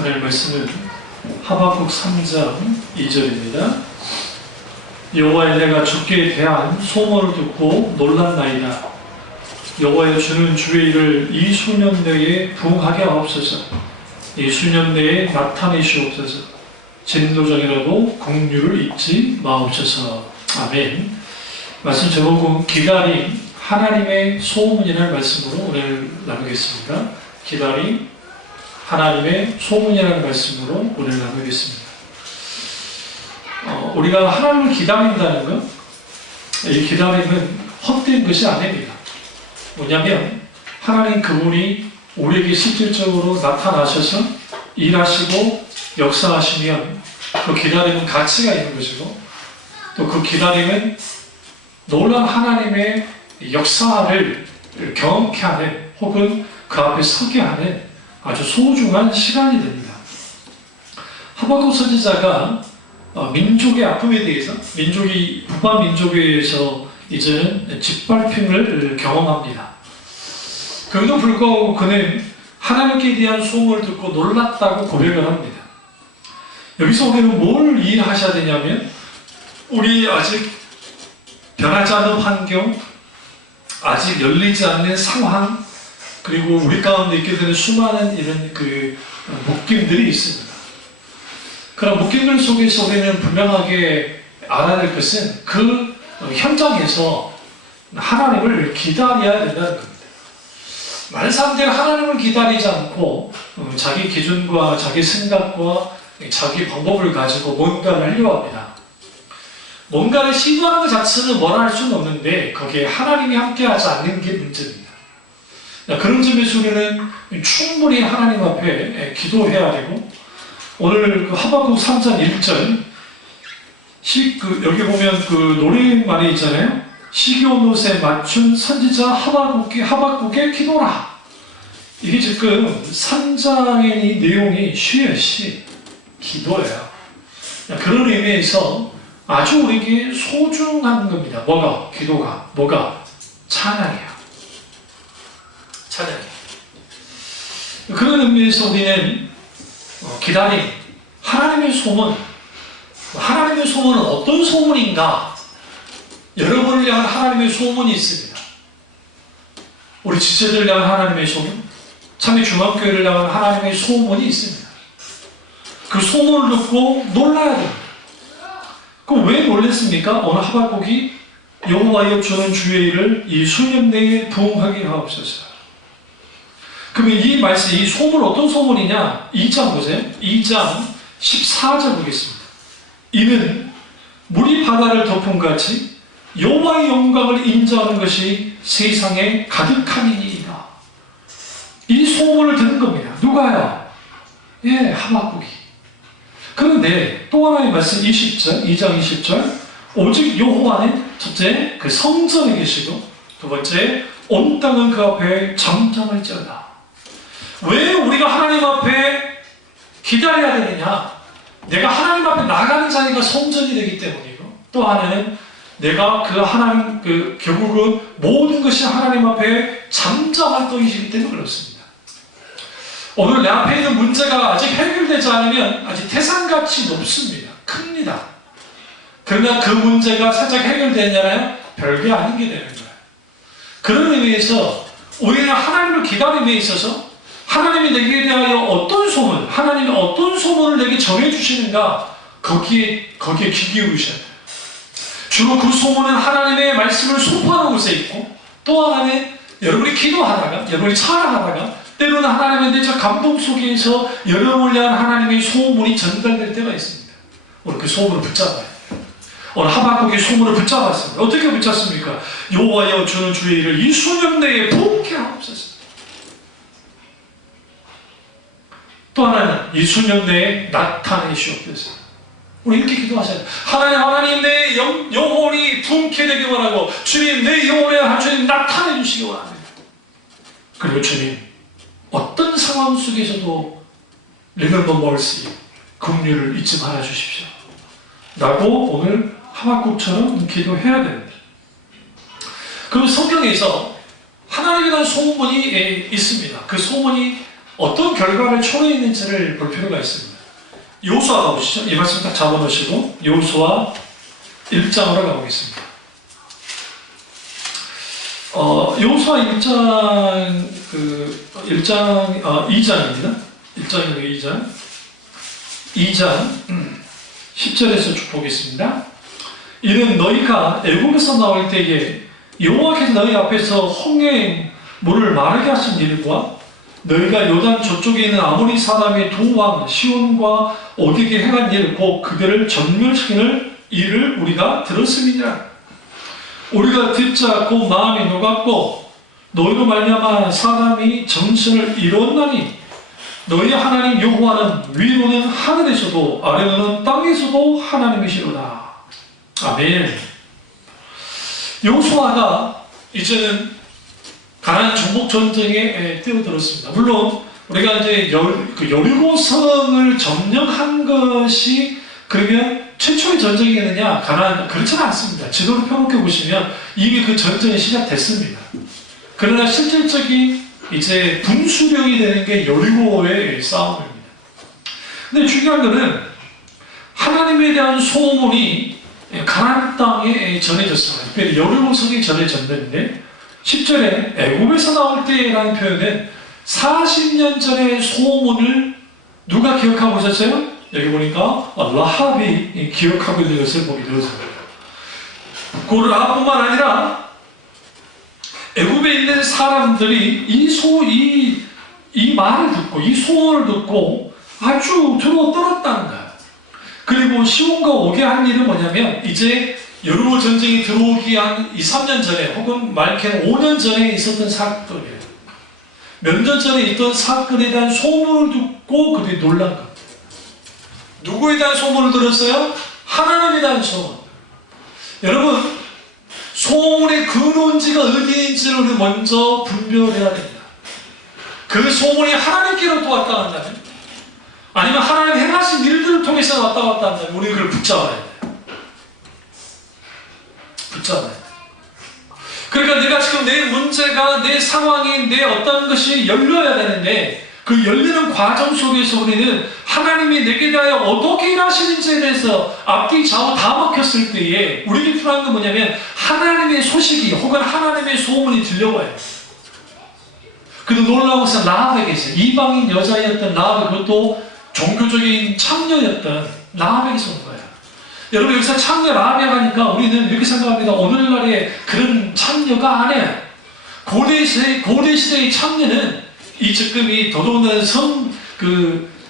오늘 말씀은 하박국 3장 2절입니다. 여호와의 내가 주께 대한 소문을 듣고 놀랐나이다. 여호와여 주는 주의 일을 이 수년 내에 부응하게 하옵소서. 이 수년 내에 나타내시옵소서. 진노정이라도 긍휼을 잊지 마옵소서. 아멘. 말씀 제목은 기다림 하나님의 소문이라는 말씀으로 오늘 나누겠습니다. 기다림 하나님의 소문이라는 말씀으로 오늘 나누겠습니다. 우리가 하나님을 기다린다는 것, 이 기다림은 헛된 것이 아닙니다. 뭐냐면 하나님 그분이 우리에게 실질적으로 나타나셔서 일하시고 역사하시면 그 기다림은 가치가 있는 것이고, 또 그 기다림은 놀라운 하나님의 역사를 경험케 하는, 혹은 그 앞에 서게 하는 아주 소중한 시간이 됩니다. 하박국 선지자가 민족의 아픔에 대해서, 민족이 북방 민족에 의해서 이제는 짓밟힘을 경험합니다. 그럼에도 불구하고 그는 하나님께 대한 소문을 듣고 놀랐다고 고백을 합니다. 여기서 우리는 뭘 이해하셔야 되냐면, 우리 아직 변하지 않는 환경, 아직 열리지 않는 상황, 그리고 우리 가운데 있게 되는 수많은 이런 묶임들이 있습니다. 그런 묶임들 속에서 우리는 분명하게 알아야 될 것은 그 현장에서 하나님을 기다려야 된다는 겁니다. 많은 사람들이 하나님을 기다리지 않고 자기 기준과 자기 생각과 자기 방법을 가지고 뭔가를 하려고 합니다. 뭔가를 시도하는 것 자체는 뭐라 할 수는 없는데 거기에 하나님이 함께하지 않는 게 문제입니다. 그런 점에서 우리는 충분히 하나님 앞에 기도해야 되고, 오늘 그 하박국 3장 1절 여기 보면 그 노래말이 있잖아요. 시기온옷에 맞춘 선지자 하박국의 기도라. 이게 지금 3장의 이 내용이 쉬 기도예요. 그런 의미에서 아주 우리에게 소중한 겁니다. 뭐가? 기도가. 뭐가? 찬양이에요. 찬양이에요. 그런 의미에서 우리는 기다림, 하나님의 소문, 하나님의 소문은 어떤 소문인가? 여러분을 향한 하나님의 소문이 있습니다. 우리 지체들을 향한 하나님의 소문, 참여 중앙교회를 향한 하나님의 소문이 있습니다. 그 소문을 듣고 놀라야 됩니다. 그럼 왜 놀랬습니까? 오늘 하박국이 여호와여 주는 주의 일을 이 수년 내에 부응하게 하옵소서. 그러면 이 말씀, 이 소문 어떤 소문이냐? 2장 보세요. 2장 14절 보겠습니다. 이는 물이 바다를 덮은 같이 여호와의 영광을 인정하는 것이 세상에 가득함이니이다. 이 소문을 듣는 겁니다. 누가요? 하박국이. 그런데 또 하나의 말씀 20절, 2장 20절, 오직 여호와는 첫째 그 성전에 계시고, 두 번째 온 땅은 그 앞에 잠잠할지어다. 왜 우리가 하나님 앞에 기다려야 되느냐? 내가 하나님 앞에 나가는 자리가 성전이 되기 때문이고, 또 하나는 내가 그 하나님, 결국은 모든 것이 하나님 앞에 잠잠할 것이기 때문에 그렇습니다. 오늘 내 앞에 있는 문제가 아직 해결되지 않으면 아직 태산같이 높습니다. 큽니다. 그러나 그 문제가 살짝 해결되냐면 별게 아닌 게 되는 거예요. 그런 의미에서 우리는 하나님을 기다림에 있어서 하나님이 내게 대하여 어떤 소문, 하나님이 어떤 소문을 내게 전해주시는가, 거기에 귀 기울이셔야 돼요. 주로 그 소문은 하나님의 말씀을 선포하는 곳에 있고, 또 하나는 여러분이 기도하다가, 여러분이 찬양하다가, 때로는 하나님의 내적 감동 속에서 여러분을 향한 하나님의 소문이 전달될 때가 있습니다. 오늘 그 소문을 붙잡아요. 오늘 하박국의 소문을 붙잡았습니다. 어떻게 붙잡습니까? 여호와여 주는 주의 일을 이 수년 내에 부응케 하옵소서. 또 하나는 이 수년 내에 나타내시옵소서. 우리 이렇게 기도하셔야 돼요. 하나님 내 영혼이 부응케 되기 원하고, 주님 내 영혼에 주님 나타내 주시기 원합니다. 그리고 주님 어떤 상황 속에서도 Remember mercy, 긍휼을 잊지 말아 주십시오 라고 오늘 하박국처럼 기도해야 됩니다. 그리고 성경에서 하나님에 대한 소문이 있습니다. 그 소문이 어떤 결과를 초래했는지를 볼 필요가 있습니다. 여호수아 가보시죠. 이 말씀 딱 잡아놓으시고 여호수아 1장으로 가보겠습니다. 여호수아 1장 2장입니다. 1장이고 2장 10절에서 쭉 보겠습니다. 이는 너희가 애굽에서 나올 때에 여호와께서 너희 앞에서 홍해의 물을 마르게 하신 일과 너희가 요단 저쪽에 있는 아모리 사람의 두 왕 시온과 오게게 행한 일 곧 그들을 전멸시키는 일을 우리가 들었음이니라. 우리가 듣자 곧 마음이 녹았고 너희로 말미암아 사람이 정신을 이뤘나니 너희 하나님 여호와는 위로는 하늘에서도 아래로는 땅에서도 하나님이시로다. 아멘. 여호수아가 이제는 가나안 정복 전쟁에 뛰어들었습니다. 물론 우리가 이제 여리고성을 점령한 것이 그러면 최초의 전쟁이겠느냐? 가나안 그렇지는 않습니다. 지도를 펴놓게 보시면 이미 그 전쟁이 시작됐습니다. 그러나 실질적인 이제 분수령이 되는 게 여리고의 싸움입니다. 근데 중요한 것은 하나님에 대한 소문이 가나안 땅에 전해졌습니다. 특별히 여리고성이 전해졌는데 10절에 애굽에서 나올 때라는 표현은 40년 전의 소문을 누가 기억하고 있었어요? 여기 보니까 라합이 기억하고 있는 것을 보게 되었습니다. 그 라합뿐만 아니라 애굽에 있는 사람들이 이 말을 듣고 이 소원을 듣고 아주 들어떨었다는 거예요. 그리고 시온과 오게 한 일은 뭐냐면 이제 여리고 전쟁이 들어오기 한 2, 3년 전에 혹은 많게는 5년 전에 있었던 사건이에요. 몇 년 전에 있던 사건에 대한 소문을 듣고 그들이 놀란 겁니다. 누구에 대한 소문을 들었어요? 하나님에 대한 소문. 여러분, 소문의 근원지가 어디인지를 우리 먼저 분별해야 됩니다. 그 소문이 하나님께로부터 왔다 간다면, 아니면 하나님 행하신 일들을 통해서 왔다 갔다 한다면 우리는 그걸 붙잡아야 돼요. 붙잡아야 돼요. 그러니까 내가 지금 내 문제가, 내 상황이, 내 어떤 것이 열려야 되는데 그 열리는 과정 속에서 우리는 하나님이 내게 대하여 어떻게 일하시는지에 대해서 앞뒤 좌우 다 막혔을 때에 우리에게 필요한 건 뭐냐면 하나님의 소식이 혹은 하나님의 소문이 들려와요. 그도 놀라운 것은 라합에게 있어요. 이방인 여자였던 라합, 그것도 종교적인 창녀였던 라합에게서 온 거예요. 여러분 여기서 창녀 라합에 가니까 우리는 이렇게 생각합니다. 오늘날의 그런 창녀가 아니에요. 고대시대의 창녀는 이 지금 이 더더군다나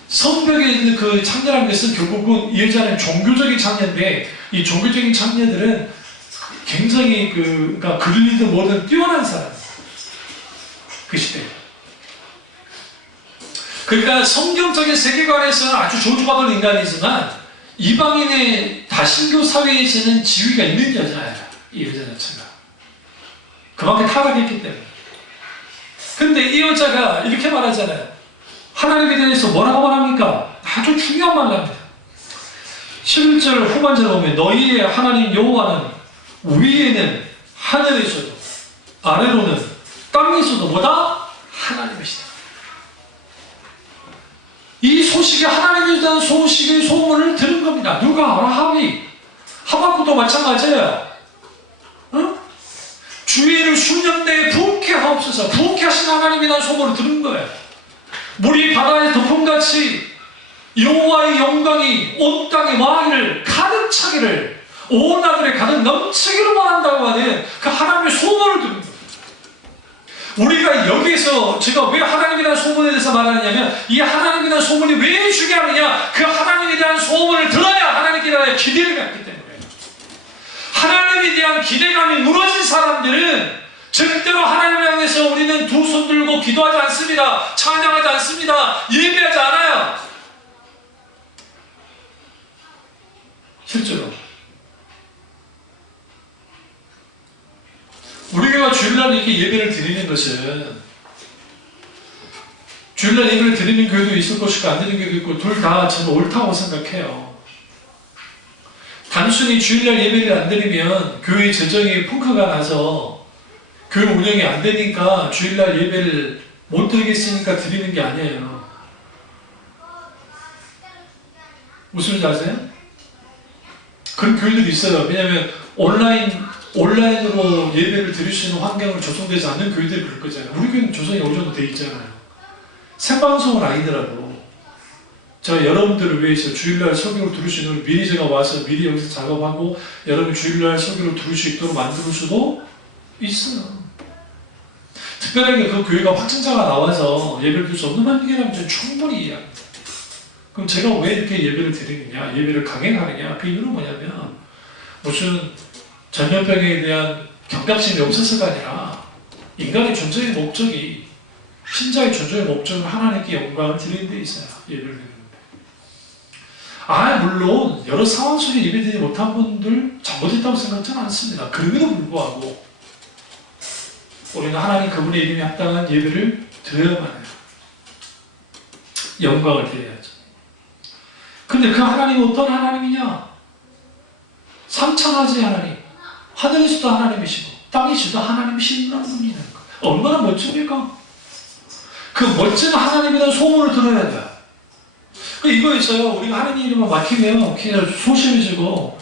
성벽에 있는 그 창녀라는 것은 결국은 이 여자는 종교적인 창녀인데 이 종교적인 창녀들은 굉장히 그러니까 글리든 뭐든 뛰어난 사람. 그 시대. 그러니까 성경적인 세계관에서는 아주 저주받은 인간이지만 이방인의 다신교 사회에서는 지위가 있는 여자예요. 이 여자 자체가. 그만큼 타락했기 때문에. 근데 이 여자가 이렇게 말하잖아요. 하나님에 대해서 뭐라고 말합니까? 아주 중요한 말을 합니다. 11절 후반절에 보면 너희의 하나님 여호와는 위에는 하늘에서도 아래로는 땅에서도 뭐다? 하나님이시다. 이 소식이 하나님에 대한 소식의 소문을 들은 겁니다. 누가? 라합이. 하박국도 마찬가지예요. 응? 주위를 수년 내에 부흥케 하옵소서. 부흥케 하신 하나님에 대한 소문을 들은 거예요. 물이 바다의 덮음같이 여호와의 영광이 온 땅에 와기를 가득 차기를 온 하늘에 가득 넘치기를 원한다고 하는 그 하나님의 소문을 들은 거예요. 우리가 여기에서 제가 왜 하나님에 대한 소문에 대해서 말하느냐면 이 하나님에 대한 소문이 왜 중요하느냐, 그 하나님에 대한 소문을 들어야 하나님께 대한 기대를 갖기 때문에. 하나님에 대한 기대감이 무너진 사람들은 절대로 하나님을 향해서 우리는 두 손 들고 기도하지 않습니다. 찬양하지 않습니다. 예배하지 않아요. 실제로 우리가 주일날 이렇게 예배를 드리는 것은 주일날 예배를 드리는 교회도 있을 것이고 안 드리는 교회도 있고 둘 다 저는 옳다고 생각해요. 단순히 주일날 예배를 안 드리면 교회 재정에 펑크가 나서 교회 운영이 안 되니까 주일날 예배를 못 드리겠으니까 드리는 게 아니에요. 무슨 말인지 아세요? 그런 교회들이 있어요. 왜냐하면 온라인으로 예배를 드릴 수 있는 환경을 조성되지 않는 교회들이 그럴 거잖아요. 우리 교회는 조성이 어느 정도 돼 있잖아요. 생방송은 아니더라도 제가 여러분들을 위해서 주일날 설교를 들을 수 있는 미리 제가 와서 미리 여기서 작업하고 여러분 주일날 설교를 들을 수 있도록 만들 수도 있어요. 특별하게 그 교회가 확진자가 나와서 예배를 드릴 수 없는 환경이라면 저는 충분히 이해합니다. 그럼 제가 왜 이렇게 예배를 드리느냐, 예배를 강행하느냐, 그 이유는 뭐냐면 무슨 전염병에 대한 경각심이 없어서가 아니라 인간의 존재의 목적이, 신자의 존재의 목적은 하나님께 영광을 드리는 데 있어요. 예배를 드리는데. 물론 여러 상황 속에 예배드리지 못한 분들 잘못했다고 생각하지는 않습니다. 그럼에도 불구하고 우리는 하나님 그분의 이름에 합당한 예배를 드려야만 해요. 영광을 드려야죠. 근데 그 하나님은 어떤 하나님이냐? 삼천하지 하나님, 하늘에서도 하나님이시고 땅에서도 하나님이신 분이라는 거예요. 얼마나 멋집니까? 그 멋진 하나님에 대한 소문을 들어야 돼요. 이거 있어요. 우리가 하나님 이름을 막히면 그냥 소심해지고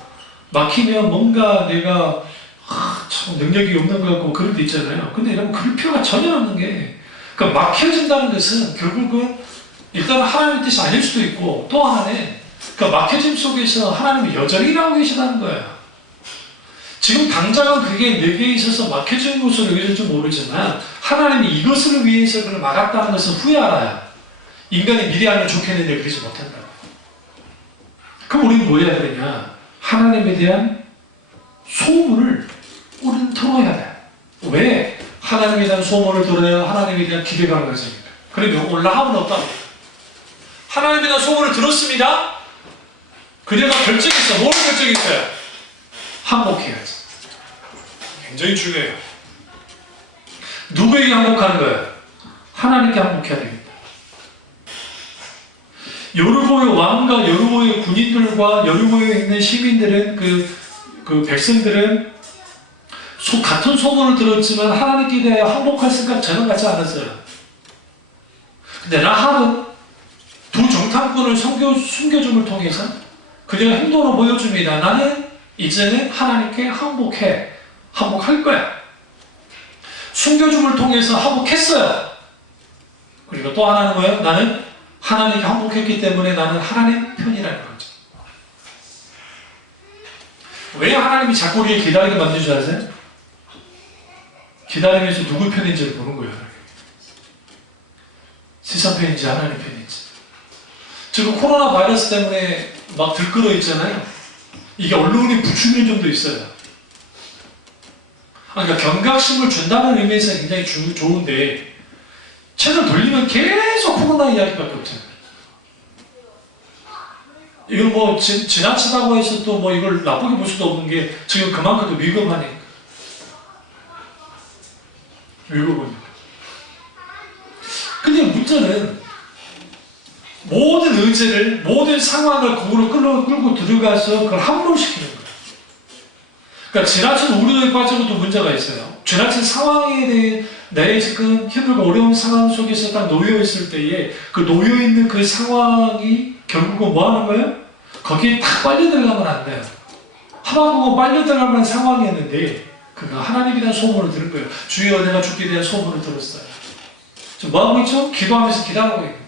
막히면 뭔가 내가 참 능력이 없는 것 같고 그럴 때 있잖아요. 근데 여러분 그럴 필요가 전혀 없는 게, 그러니까 막혀진다는 것은 결국은 일단 하나님의 뜻이 아닐 수도 있고 또 하나는 그 막혀짐 속에서 하나님이 여전히 일하고 계시다는 거예요. 지금 당장은 그게 내게 있어서 막혀진 것으로 여겨질지 모르지만 하나님이 이것을 위해서 그걸 막았다는 것은 후에 알아요. 인간이 미리 알면 좋겠는데 그러지 못한다. 그럼 우리는 뭐 해야 되냐? 하나님에 대한 소문을 우리는 들어야 돼. 왜? 하나님에 대한 소문을 들어야 하나님에 대한 기대감을 가집니다. 그러면 오늘 라합은 어떠합니까? 하나님에 대한 소문을 들었습니다. 그녀가 결정했어요. 뭘 결정했어요? 항복해야지. 굉장히 중요해요. 누구에게 항복하는 거예요? 하나님께 항복해야 됩니다. 여리고의 왕과 여리고의 군인들과 여리고에 있는 시민들은 그 백성들은 같은 소문을 들었지만 하나님께 대해 항복할 생각 전혀 갖지 않았어요. 근데 라합은 두 정탐꾼을 숨겨줌을 통해서 그녀가 행동으로 보여줍니다. 나는 이제는 하나님께 항복할 거야. 숨겨줌을 통해서 항복했어요. 그리고 또 하나는 뭐예요? 나는 하나님께 항복했기 때문에 나는 하나님 편이라는 거죠. 왜 하나님이 자꾸 우리를 기다리게 만드는 줄 아세요? 기다리면서 누구 편인지를 보는 거예요. 세상 편인지 하나님 편인지. 지금 코로나 바이러스 때문에 막 들끓어 있잖아요. 이게 언론이 부추기는 점도 있어요. 그러니까 경각심을 준다는 의미에서 굉장히 좋은데 채널 돌리면 계속 코로나 이야기밖에 없잖아요. 이걸 뭐 지나치다고 해서 또 뭐 이걸 나쁘게 볼 수도 없는 게 지금 그만큼 위급하니까. 위급하니까. 근데 문제는 모든 의제를, 모든 상황을 거꾸로 끌고 들어가서 그걸 함몰시키는 거예요. 그러니까 지나친 우려에 빠져도 문제가 있어요. 지나친 상황에 대해 내 지금 힘들고 어려운 상황 속에서 딱 놓여있을 때에 그 놓여있는 그 상황이 결국은 뭐 하는 거예요? 거기에 딱 빨려 들어가면 안 돼요. 하나보고 빨려 들어가는 상황이었는데 그가 하나님에 대한 소문을 들은 거예요. 주여 내가 죽게 대한 소문을 들었어요. 지금 뭐 하고 있죠? 기도하면서 기도하고 있는데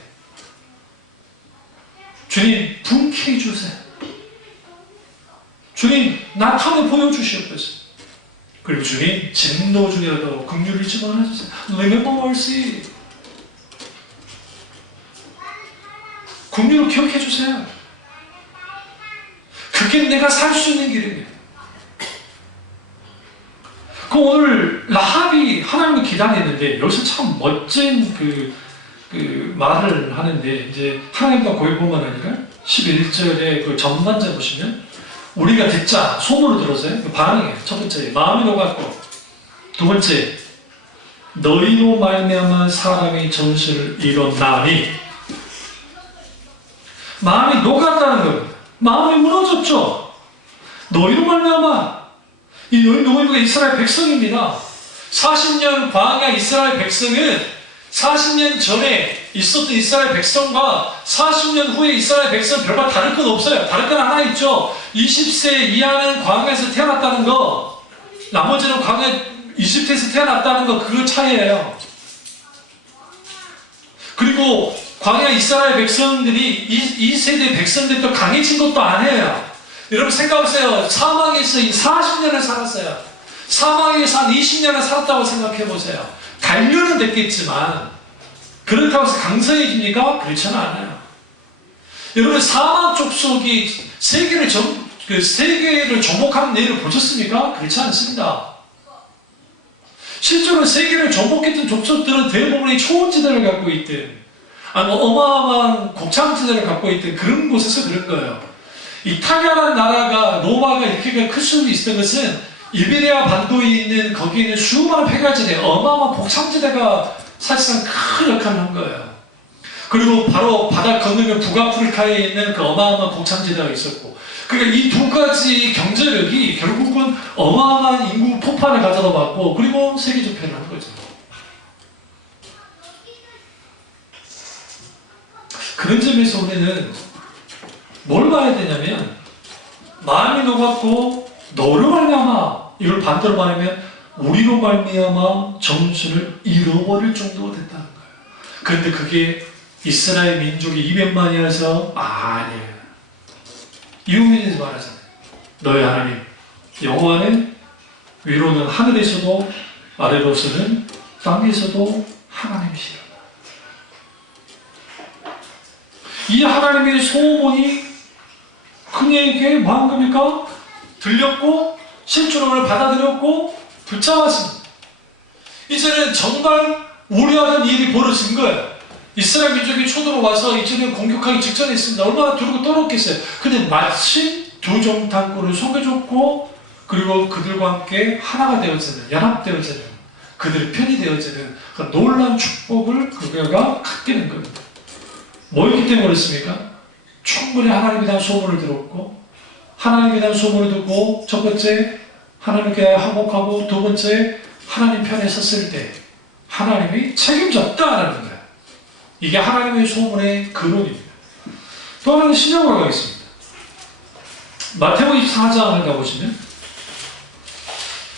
주님 분케해 주세요. 주님 나타내 보여주시옵소서. 그리고 주님 진노 중이라도 긍휼을 잊지 말아주세요. Remember mercy. 긍휼을 기억해 주세요. 그게 내가 살 수 있는 길입니다. 그 오늘 라합이 하나님을 기다렸는데 여기서 참 멋진 그 말을 하는데 이제 하나님과 고백뿐만 아니라 11절에 그 전반절 보시면 우리가 듣자 소문을 들었어요. 그 반응이에요. 첫 번째 마음이 녹았고, 두 번째 너희로 말미암아 사람이 전실을 이뤘나니. 마음이 녹았다는 겁니다. 마음이 무너졌죠. 너희로 말미암아. 이 너희 누구누가 이스라엘 백성입니다. 40년 광야 이스라엘 백성은 40년 전에 있었던 이스라엘 백성과 40년 후에 이스라엘 백성은 별반 다를 건 없어요. 다를 건 하나 있죠. 20세 이하는 광야에서 태어났다는 거, 나머지는 광야 이집트에서 태어났다는 거, 그거 차이예요. 그리고 광야 이스라엘 백성들이 이 세대 백성들도 강해진 것도 아니에요. 여러분 생각하세요. 사막에서 40년을 살았어요. 사막에서 한 20년을 살았다고 생각해보세요. 단련은 됐겠지만 그렇다고 해서 강성해집니까? 그렇지는 않아요. 여러분 사막 족속이 세계를 정복하는 예를 보셨습니까? 그렇지 않습니다. 실제로 세계를 정복했던 족속들은 대부분이 초원지대를 갖고 있든 어마어마한 곡창지대를 갖고 있던 그런 곳에서 그런 거예요. 이 타결한 나라가 로마가 이렇게 클 수 있었던 것은 이베리아 반도에 있는 거기에 있는 수많은 폐가지대, 어마어마한 곡창지대가 사실상 큰 역할을 한 거예요. 그리고 바로 바다 건너면 북아프리카에 있는 그 어마어마한 곡창지대가 있었고, 그러니까 이 두 가지 경제력이 결국은 어마어마한 인구 폭발을 가져다 봤고, 그리고 세계 적폐를 한 거죠. 그런 점에서 우리는 뭘 봐야 되냐면, 마음이 녹았고 너로 말미암아, 이걸 반대로 말하면 우리로 말미암아 정신을 잃어버릴 정도가 됐다는 거예요. 그런데 그게 이스라엘 민족이 200만이어서 아니에요. 이유민에서 말하잖아요. 너의 하나님 여호와는 위로는 하늘에서도 아래로서는 땅에서도 하나님이시라. 이 하나님의 소문이 그에게 뭐한 겁니까? 들렸고 실제로 그걸 받아들였고 붙잡았습니다. 이제는 정말 우려하는 일이 벌어진 거예요. 이스라엘 민족이 초도로 와서 이제는 공격하기 직전에 있습니다. 얼마나 두르고 떨었겠어요. 근데 마침 두 정탐꾼을 속여줬고, 그리고 그들과 함께 하나가 되어지는, 연합되어지는, 그들의 편이 되어지는 그 놀라운 축복을 그가 갖게 된 겁니다. 뭐였기 때문에 그렇습니까? 충분히 하나님에 대한 소문을 들었고, 하나님에 대한 소문을 듣고, 첫 번째 하나님께 항복하고, 두 번째 하나님 편에 섰을 때 하나님이 책임졌다라는 거예요. 이게 하나님의 소문의 근원입니다. 또 하나는 신약으로 가겠습니다. 마태복음 24장을 가보시면,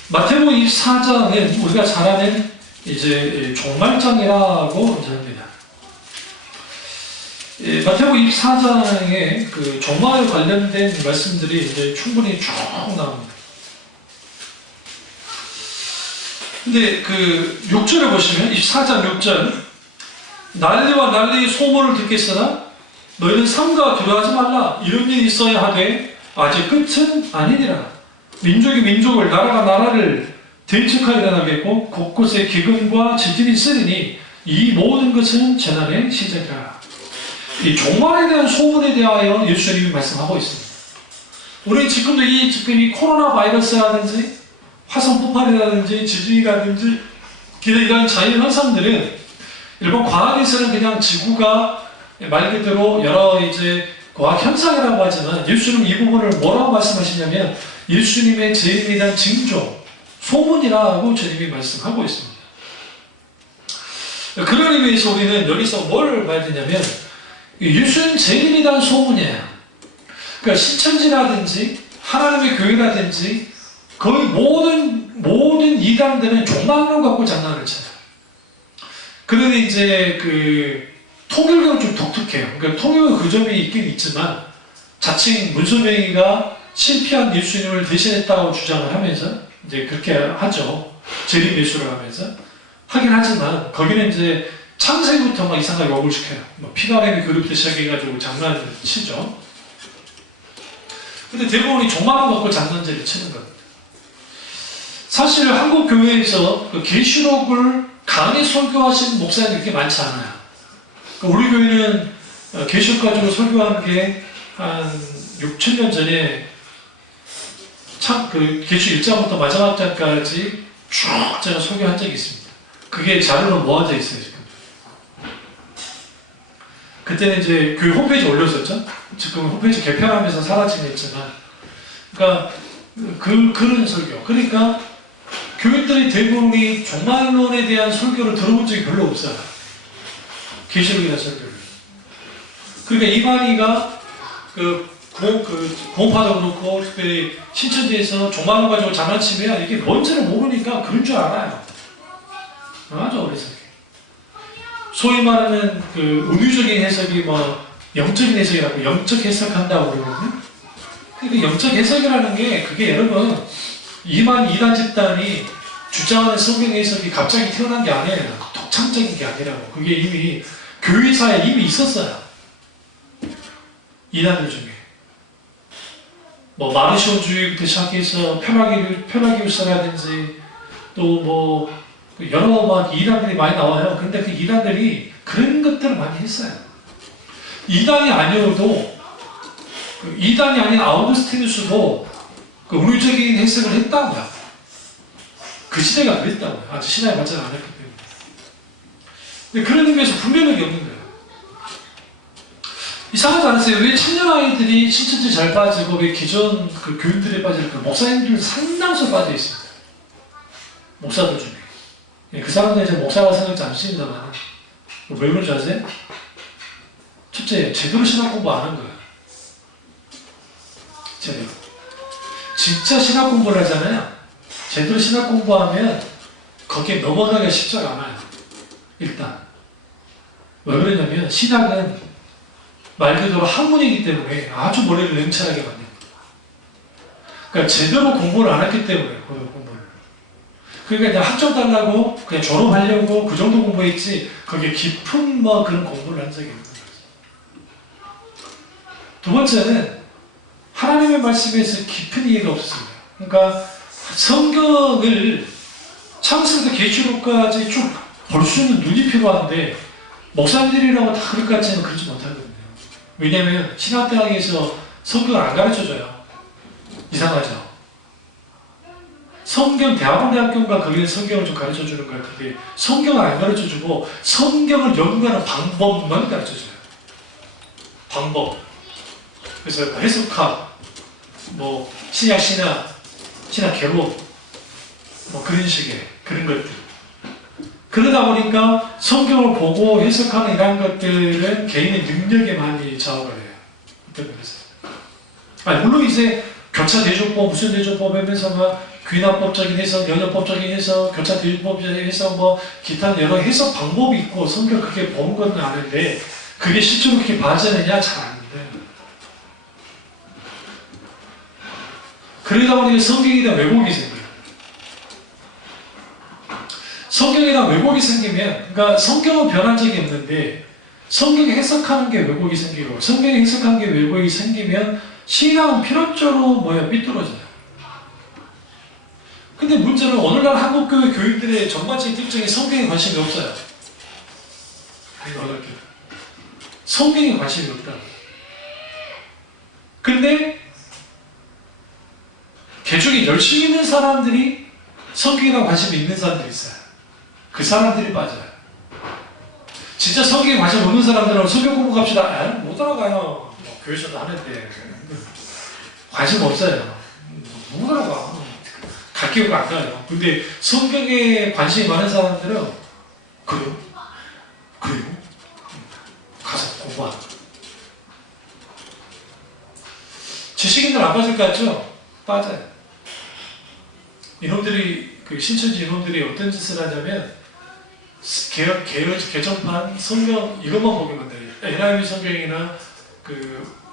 마태복음 24장은 우리가 잘 아는 이제 종말장이라고 합니다. 마태복음 24장에 그 종말에 관련된 말씀들이 이제 충분히 쭉 나옵니다. 근데 그 6절을 보시면 24장 6절, 난리와 난리의 소문을 듣겠으나 너희는 삼가 두려워하지 말라. 이런 일이 있어야 하되 아직 끝은 아니니라. 민족이 민족을, 나라가 나라를 대적하여 일어나겠고 곳곳에 기근과 지진이 있으리니 이 모든 것은 재난의 시작이라. 이 종말에 대한 소문에 대하여 예수님이 말씀하고 있습니다. 우리 지금도 이 코로나 바이러스라든지 화산 폭발이라든지 지진이라든지 이런 자연 현상들은 일본 과학에서는 그냥 지구가 말 그대로 여러 이제 과학 현상이라고 하지만, 예수님 이 부분을 뭐라고 말씀하시냐면 예수님의 재림에 대한 징조, 소문이라고 주님이 말씀하고 있습니다. 그런 의미에서 우리는 여기서 뭘 봐야 되냐면 예수님 재림에 대한 소문이에요. 그러니까 신천지라든지 하나님의 교회라든지 거의 모든 이단들은 종말론 갖고 장난을 쳐요. 그런데 이제 그 통일교는 좀 독특해요. 그러니까 통일교는 그 점이 있긴 있지만 자칭 문선명이가 실패한 예수님을 대신했다고 주장을 하면서 이제 그렇게 하죠. 재림 예수를 하면서 하긴 하지만 거기는 이제 창세기부터 막 이상하게 욕을 시켜요. 피가렘이 그룹부터 시작해가지고 장난을 치죠. 근데 대부분이 종말론 갖고 장난질을 치는 겁니다. 사실 한국 교회에서 그 계시록을 강하게 설교하시는 목사님이 그렇게 많지 않아요. 우리 교회는 계시록 가지고 설교한 게 한 6,000년 전에 참 그 계시록 1장부터 마지막 장까지 쭉 제가 설교한 적이 있습니다. 그게 자료로 모아져 있어요, 지금. 그때는 이제 교회 홈페이지 올렸었죠. 지금 홈페이지 개편하면서 사라지긴 했지만, 그러니까 그런 설교. 그러니까 교회들이 대부분이 종말론에 대한 설교를 들어본 적이 별로 없어요. 계시록이나 설교를. 그러니까 이만희가 구원파도 그렇고 특별히 신천지에서 종말론 가지고 장난치면 이게 뭔지를 모르니까 그런 줄 알아요. 맞아, 그래서 소위 말하는 그 은유적인 해석이 뭐 영적인 해석이라고 영적 해석한다고 그러거든요. 그 영적 해석이라는 게 그게 여러분 이단 집단이 주장하는 성경 해석이 갑자기 태어난 게 아니에요. 독창적인 게 아니라고. 그게 이미 교회사에 이미 있었어요. 이단들 중에. 뭐 마르시온주의부터 시작해서 페라기우스라든지 또 뭐 여러 막 이단들이 많이 나와요. 그런데 그 이단들이 그런 것들을 많이 했어요. 이단이 아니어도 이단이 아닌 아우구스티누스도 그 은유적인 해석을 했다고요. 그 시대가 그랬다고요. 아직 신화에 맞지 않았기 때문에. 근데 그런 의미에서 분별력이 없는 거예요. 이상하지 않으세요? 왜 청년 아이들이 신천지 잘 빠지고 왜 기존 그 교인들이 빠질까? 목사님들 상당수 빠져 있습니다. 목사들 중에. 그 사람들이 이제 목사가 생각지 않습니다만 왜 그런지 아세요? 첫째, 제대로 신학 공부 안 한 거예요. 제대로. 진짜 신학 공부를 하잖아요. 제대로 신학 공부하면 거기에 넘어가기가 쉽지가 않아요. 일단. 왜 그러냐면 신학은 말 그대로 학문이기 때문에 아주 머리를 냉철하게 만듭니다. 그러니까 제대로 공부를 안 했기 때문에 공부를. 그러니까 이제 학점 달라고 그냥 졸업하려고 그 정도 공부했지 거기에 깊은 뭐 그런 공부를 한 적이 없는 거죠. 두 번째는 하나님의 말씀에서 깊은 이해가 없습니다. 그러니까 성경을 창세부터 계시록까지 쭉 볼 수 있는 눈이 필요한데 목사님들이라고 다 그럴 것 같지는 그러지 못하거든요. 왜냐하면 신학대학에서 성경을 안 가르쳐줘요. 이상하죠? 성경 대학원대학교인가 거기에 성경을 좀 가르쳐주는 거야. 그게 성경을 안 가르쳐주고 성경을 연구하는 방법만 가르쳐줘요. 방법. 그래서 해석학, 뭐 신약 신학 개론, 뭐 그런 식의 그런 것들. 그러다 보니까 성경을 보고 해석하는 이런 것들은 개인의 능력에 많이 좌우가 돼요. 어떤 면에서. 물론 이제 교차 대조법, 무슨 대조법 하면서 막 귀납법적인 해석, 연역법적인 해석, 교차 대조법적인 해석, 뭐 기타 여러 해석 방법이 있고 성경 그렇게 보는 건 아는데 그게 실제로 그렇게 맞느냐 잘 안 돼요. 그러다 보니까 성경에 대한 왜곡이 생겨요. 성경에 대한 왜곡이 생기면, 그러니까 성경은 변한 적이 없는데 성경 해석하는 게 왜곡이 생기고 성경 해석한 게 왜곡이 생기면 신앙은 필연적으로 삐뚤어져요. 근데 문제는 오늘날 한국교회 교인들의 전반적인 특징이 성경에 관심이 없어요. 성경에 관심이 없다. 근데 개중에 열심히 있는 사람들이 성경에 대한 관심이 있는 사람들이 있어요. 그 사람들이 빠져요. 진짜 성경에 관심 없는 사람들은 성경 공부 갑시다. 못 알아가요. 교회에서도 하는데 관심 없어요. 못 알아가. 갈 기회가 안 가요. 근데 성경에 관심이 많은 사람들은 그래요? 가서 공부하는 거예요. 지식인들 안 빠질 것 같죠? 빠져요. 이놈들이 신천지 이놈들이 어떤 짓을 하냐면 개정판 성경 이것만 보게 만들어요. NIV 성경이나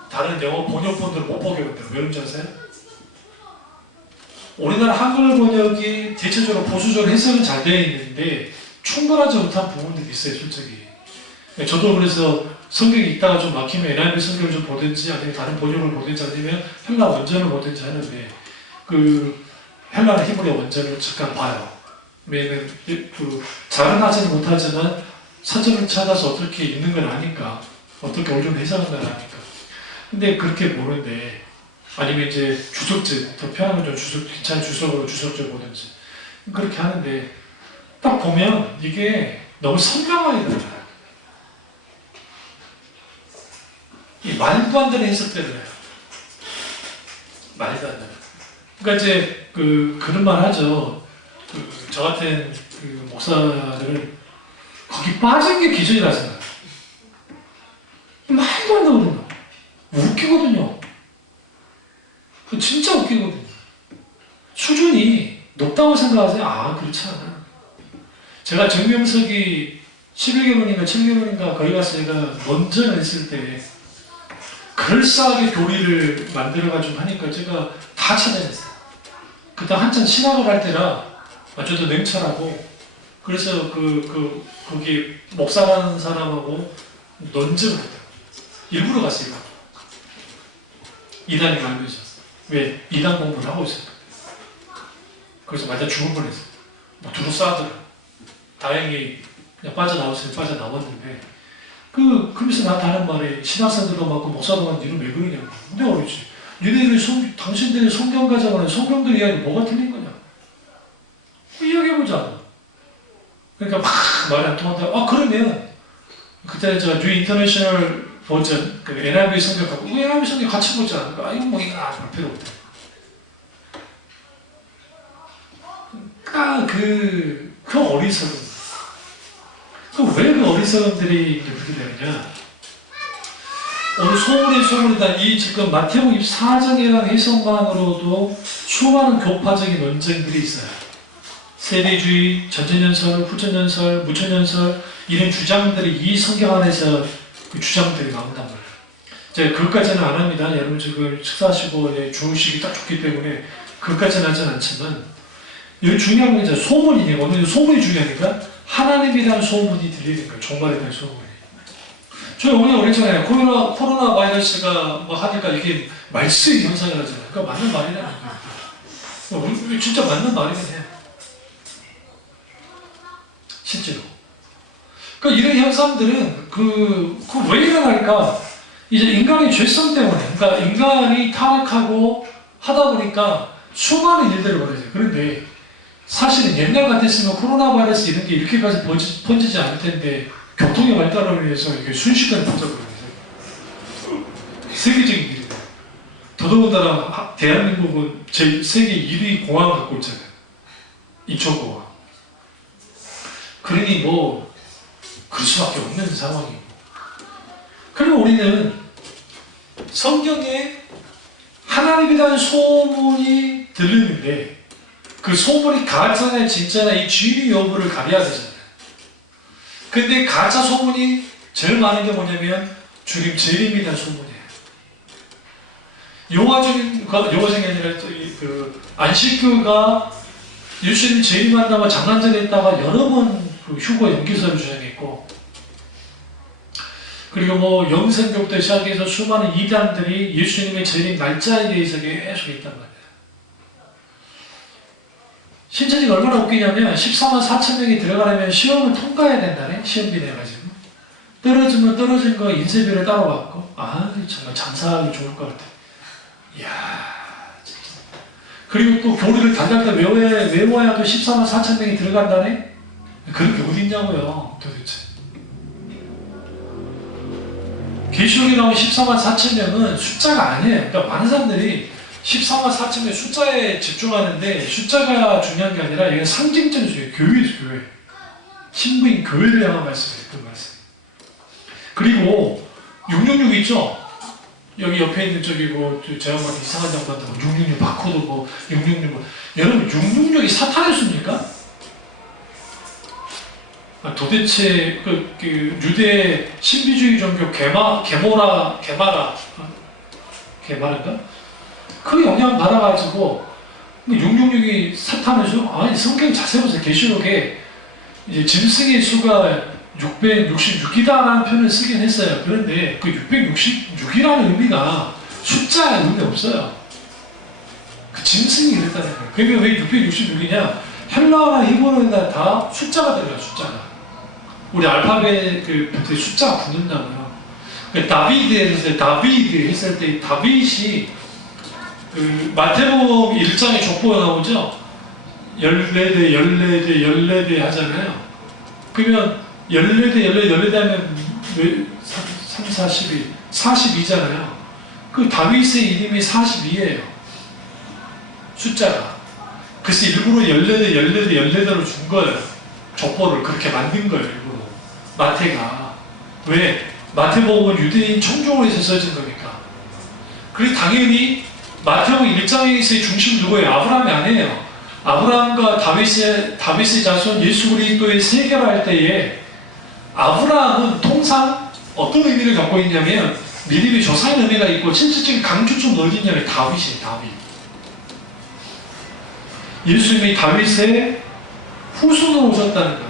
다른 영어 번역본들을 못 보게 만들어요. 왜 그런지 아세요? 우리나라 한글 번역이 대체적으로 보수적으로 해석은 잘 되어 있는데 충분하지 못한 부분들이 있어요, 솔직히. 저도 그래서 성경이 있다가 좀 막히면 NIV 성경을 좀 보든지 아니면 다른 번역을 보든지 아니면 헬라 원전을 보든지 하는데 헬라나 히브리 원전을 잠깐 봐요. 왜냐면 잘은 하지는 못하지만 사전을 찾아서 어떻게 읽는 건 아니까 어떻게 좀 해석한 건 아니까. 근데 그렇게 보는데 아니면 이제 주석집 더 편하면 좀 괜찮은 주석으로 주석집 보든지 그렇게 하는데 딱 보면 이게 너무 선명하게 들어요. 이 말도 안 되는 해석들을 해요. 말도 안 되는. 그러니까 이제 그런 말 하죠. 저 같은 목사들은 거기 빠진 게 기준이라 생각해요. 말도 안 되거든요. 웃기거든요. 진짜 웃기거든요. 수준이 높다고 생각하세요? 아, 그렇지 않아. 제가 정명석이 11개월인가 7개월인가 거기 가서 제가 먼저 했을 때 그럴싸하게 교리를 만들어가지고 하니까 제가 다 찾아냈어요. 그때 한참 신학을 할 때라 저도 냉철하고 그래서 거기 목사라는 사람하고 논쟁을 했다. 일부러 갔어요. 이단이 알고 있었어. 왜? 이단 공부를 하고 있었다. 그래서 맞아 죽을 뻔했어요. 뭐 두루싸더라. 다행히 그냥 빠져나왔으면 빠져나왔는데 그러면서 나한테 하는 말이 신학생들도 많고 목사도 많은데 니는 왜 그러냐고. 내가 그러지. 니네들이 당신들이 성경 가져가는 성경들 이야기 뭐가 틀린 거냐. 이야기해보자. 그러니까 막 말이 안 통한다. 아, 그러면 그때 저 뉴 인터내셔널 버전 그 NIV 성경하고 NIV 성경 같이 보자. 그러니까 이건 뭐 필요 없다. 그 어리석음. 왜 그 어리석음들이 그렇게 되느냐? 오늘 소문이다. 이 지금 마태복음 24장에 대한 해석만으로도 수많은 교파적인 논쟁들이 있어요. 세대주의, 전천연설, 후천연설, 무천연설 이런 주장들이 이 성경 안에서 그 주장들이 나온단 말이에요. 제가 그것까지는 안 합니다. 여러분 지금 식사하시고 주무시기 딱 좋기 때문에 그것까지는 하진 않지만 여기 중요한 건 이제 소문이니까 오늘 소문이 중요하니까 하나님에 대한 소문이 들리는 거예요. 종말에 대한 소문이. 저희 오늘 그랬잖아요. 코로나 바이러스가 뭐 하니까 이게 말쓰기 현상이 나잖아요. 그러니까 맞는 말이라는 거예요. 진짜 맞는 말이긴 해요. 실제로. 그러니까 이런 현상들은 왜 일어날까? 이제 인간의 죄성 때문에, 그러니까 인간이 타락하고 하다 보니까 수많은 일들을 벌어져요. 그런데 사실은 옛날 같았으면 코로나 바이러스 이런 게 이렇게까지 번지지 않을 텐데 교통의 발달을 위해서 이게 순식간에 퍼져버려요. 세계적인 일이에요. 더더군다나 대한민국은 세계 1위 공항을 갖고 있잖아요. 인천공항. 그러니 뭐 그럴 수밖에 없는 상황이고. 그리고 우리는 성경에 하나님에 대한 소문이 들리는데 그 소문이 가짜냐 진짜냐 이 진위 여부를 가려야 되잖아요. 근데 가짜 소문이 제일 많은 게 뭐냐면 주님 재림에 대한 소문이에요. 여호와적인 게 아니라 안식교가 예수님 재림한다고 장난전에 있다가 여러 번 휴거 연기서를 주장했고, 그리고 뭐 영생교부터 시작해서 수많은 이단들이 예수님의 재림 날짜에 대해서 계속 있단 말이에요. 신천지가 얼마나 웃기냐면 14만 4천 명이 들어가려면 시험을 통과해야 된다네. 시험비 내가지고 떨어지면 떨어진 거 인쇄비를 따로 받고, 정말 장사하기 좋을 것 같아. 이야, 진짜. 그리고 또 교리를 달달달 외워야 또 14만 4천 명이 들어간다네. 그런 게 어딨냐고요 도대체. 계시록에 나온 14만 4천 명은 숫자가 아니에요. 그러니까 많은 사람들이 14만 4천 명 숫자에 집중하는데 숫자가 중요한 게 아니라 이건 상징적인 소리예요. 교회죠, 교회. 신부인 교회를 향한 말씀이에요. 그 말씀. 그리고 666 있죠? 여기 옆에 있는 제가 막 이상한 장반도 666 바코드 666 여러분 666이 사탄의 수입니까? 도대체 유대 신비주의 종교 게마라인가? 그 영향 받아가지고 666이 사탄의 수? 아니 성경 자세히 보세요. 계시록에 이제 짐승의 수가 666이다라는 표현을 쓰긴 했어요. 그런데 그 666이라는 의미가 숫자의 의미 없어요. 그 짐승이 그랬다는 거예요. 그러면 왜 666이냐? 헬라어나 히브리어나 다 숫자가 들어가요. 숫자가. 우리 알파벳 숫자가 붙는다고요. 다비드 했을 때 다윗이 마태복음 1장에 족보가 나오죠? 14대 하잖아요. 그러면 14대 하면 3, 42잖아요. 그 다윗의 이름이 42예요. 숫자가. 그래서 일부러 14로 준 거예요. 족보를 그렇게 만든 거예요. 일부러. 마태가. 왜? 마태복음은 유대인 청중을 위해서 써진 거니까. 그리고 당연히 마태복음 1장에서의 중심 누구예요? 아브라함이 아니에요. 아브라함과 다윗의 자손 예수 그리스도의 세계를 할 때에 아브라함은 통상 어떤 의미를 갖고 있냐면 믿음의 조상의 의미가 있고 실질적인 강조점 어디 있냐면 다윗이에요. 다윗. 예수님이 다윗의 후손으로 오셨다는 거예요.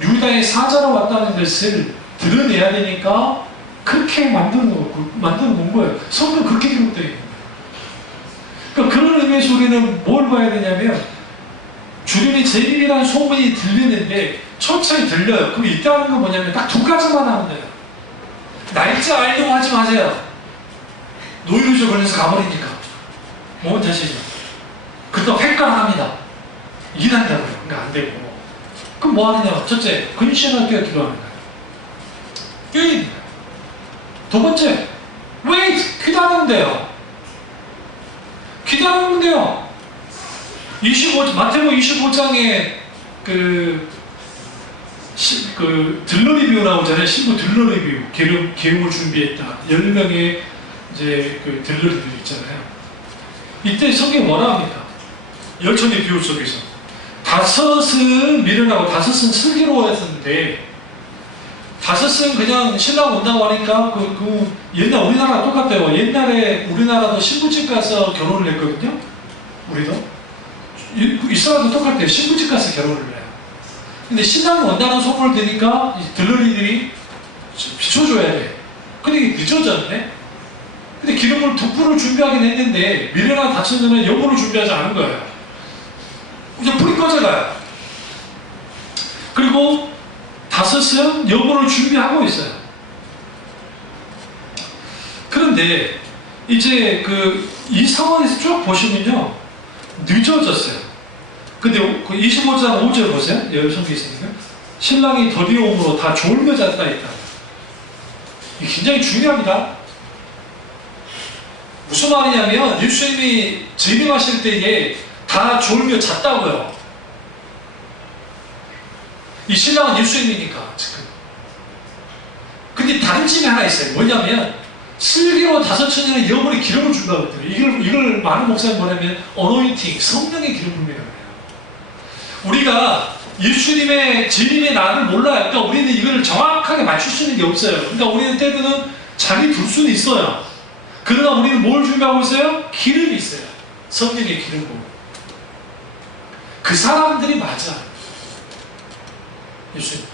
유다의 사자로 왔다는 것을 드러내야 되니까 그렇게 만들어 놓은 거예요. 성경 그렇게 기록되어 있는 거예요. 그러니까 그런 의미에서 우리는 뭘 봐야 되냐면 주님이 재림이라는 소문이 들리는데 천천히 들려요. 그럼 이때 하는 건 뭐냐면 딱 두 가지만 하면 돼요. 날짜 알려고 하지 마세요. 노이로제 걸려서 가버리니까. 뭔지 아시죠? 그거 획관합니다. 일한다고요. 그러니까 안 되고. 그럼 뭐 하느냐? 첫째, 근신을 뛰어 기도하는 거예요. 뛰어있는 거예요. 두 번째, wait! 기다리면 돼요. 기다리면 돼요. 마태복음 25장에 들러리뷰 나오잖아요. 신부 들러리뷰. 계획을 준비했다. 10명의 이제 들러리뷰 있잖아요. 이때 성경이 뭐라 합니까? 열천의 비유 속에서. 5은 미련하고 5은 슬기로웠었는데 5은 그냥 신랑 온다고 하니까 옛날 우리나라랑 똑같아요. 옛날에 우리나라도 신부집 가서 결혼을 했거든요. 우리도. 이스라엘도 똑같아요. 신부집 가서 결혼을 해요. 근데 신랑이 온다는 소문을 들으니까 들러리들이 비춰줘야 돼. 근데 이게 늦어졌네? 근데 기름을 2불을 준비하긴 했는데 미련한 다친자는 여부를 준비하지 않은 거예요. 이제 불이 꺼져가요. 그리고 5은 여부를 준비하고 있어요. 그런데 이제 이 상황에서 쭉 보시면요. 늦어졌어요. 근데 25장 5절 보세요. 여기 성경에 있으니까. 신랑이 더디움으로 다 졸며 잤다 했다. 이게 굉장히 중요합니다. 무슨 말이냐면 예수님이 재림하실 때에 다 졸며 잤다고요. 이 신랑은 예수님이니까 지금. 근데 다른 점이 하나 있어요. 뭐냐면 슬기로 5천년의 여물의 기름을 준다거든요. 이걸 많은 목사님 뭐냐면 어노인팅, 성령의 기름 부음이라고 해요. 우리가 예수님의 재림의 날을 몰라요. 그러니까 우리는 이걸 정확하게 맞출 수 있는 게 없어요. 그러니까 우리는 때로는 잠이 들 수는 있어요. 그러나 우리는 뭘 준비하고 있어요? 기름이 있어요. 성령의 기름 부음. 그 사람들이 맞아. 예수님.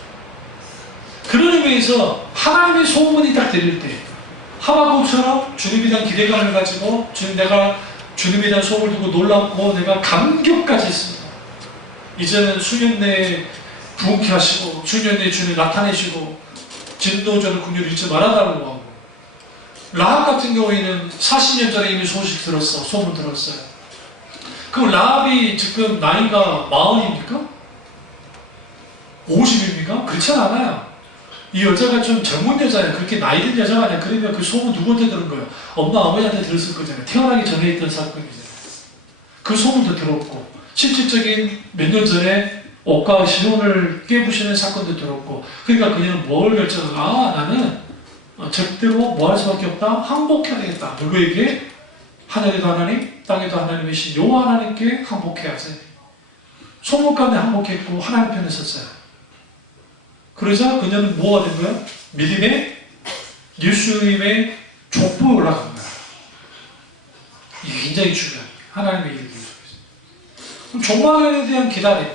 그런 의미에서 하나님의 소문이 딱 들릴 때 하박국처럼 주님에 대한 기대감을 가지고 내가 주님에 대한 소문을 듣고 놀랍고 내가 감격까지 했습니다. 이제는 수년 내에 부흥케 하시고 수년 내에 주님 나타내시고 진노전을 긍휼히 잊지 말아달라고 하고 라합 같은 경우에는 40년 전에 이미 소문 들었어요. 그럼 라합이 지금 나이가 40입니까? 50입니까? 그렇지 않아요. 이 여자가 좀 젊은 여자예요. 그렇게 나이 든 여자가 아니야. 그러면 그 소문 누구한테 들은 거예요? 엄마, 아버지한테 들었을 거잖아요. 태어나기 전에 있던 사건이잖아요. 그 소문도 들었고 실질적인 몇 년 전에 옷과 신혼을 깨부시는 사건도 들었고 그러니까 그녀는 뭘 결정하고 나는 절대로 뭐 할 수밖에 없다? 항복해야 되겠다. 누구에게? 하늘에도 하나님, 땅에도 하나님이신 여호와 하나님께 항복해야지. 소문 가운데 항복했고 하나님 편에 섰어요. 그러자 그녀는 뭐가 된 거야? 믿음의 예수님의 족보에 올라간 거야. 이게 굉장히 중요해요. 하나님의 일을 위해서. 그럼 종말에 대한 기다림.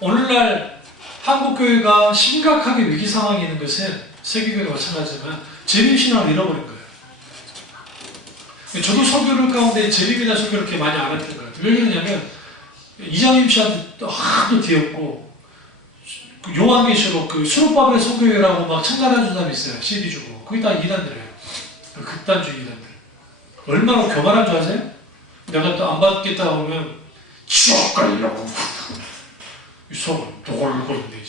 오늘날 한국교회가 심각하게 위기 상황에 있는 것은 세계교회가 마찬가지지만 재림신앙을 잃어버린 거예요. 저도 설교를 가운데 재림이나 설교를 그렇게 많이 안 했던 거예요. 왜 그러냐면 이장님 씨한테 하도 뒤였고 요한계시록 수르바벨 선교회라고 막称赞해준 사람이 있어요. CD 주고. 그게 다 이단들이에요. 극단주의 이단들. 얼마나 교만한 줄 아세요? 내가 또 안 받겠다 하면 지옥 가려고 이 속을 돌고 있네.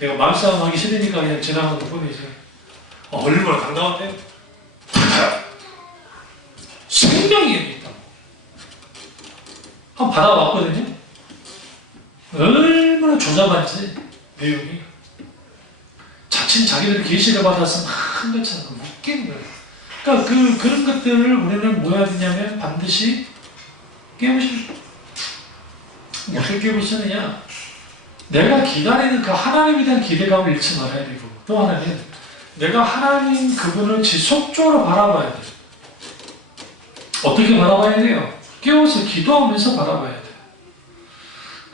내가 말싸움하기 싫으니까 그냥 지나가는 뿐이지. 얼마나 당당한데? 생명이 있다고. 한번 받아왔거든요. 얼마나 조잡한지 내용이. 자칫 자기들이 계시를 받아서 막 큰 것처럼 웃기는 거예요. 그러니까 그런 것들을 우리는 뭐 해야 되냐면 반드시 깨우실, 무엇을 깨우시느냐? 내가 기다리는 그 하나님에 대한 기대감을 잃지 말아야 되고, 또 하나는 내가 하나님 그분을 지속적으로 바라봐야 돼요. 어떻게 바라봐야 돼요? 깨워서 기도하면서 바라봐야 돼요.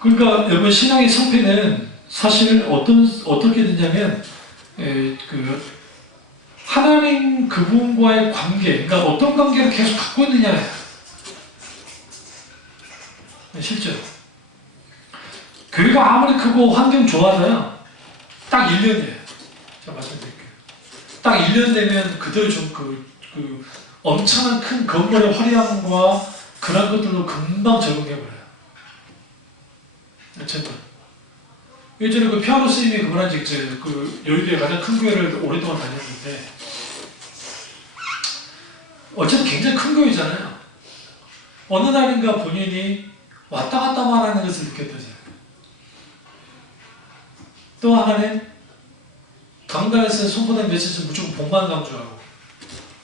그러니까 여러분 신앙의 성패는 사실 어떻게 되냐면 하나님 그분과의 관계, 그러니까 어떤 관계를 계속 갖고 있느냐예요. 실제로 교회가 아무리 크고 환경 좋아져요. 딱 1년이에요. 제가 말씀드릴게요. 딱 1년 되면 그대로 좀 엄청난 큰 건물의 화려함과 그런 것들로 금방 적응해버려요. 어쨌든 예전에 그 피아노 스님이 그분한테 이제 여의도에 가장 큰 교회를 오랫동안 다녔는데, 어쨌든 굉장히 큰 교회잖아요. 어느 날인가 본인이 왔다 갔다 말하는 것을 느꼈다잖아요. 또 하나는 강단에서 선포된 메시지는 무조건 복만 강조하고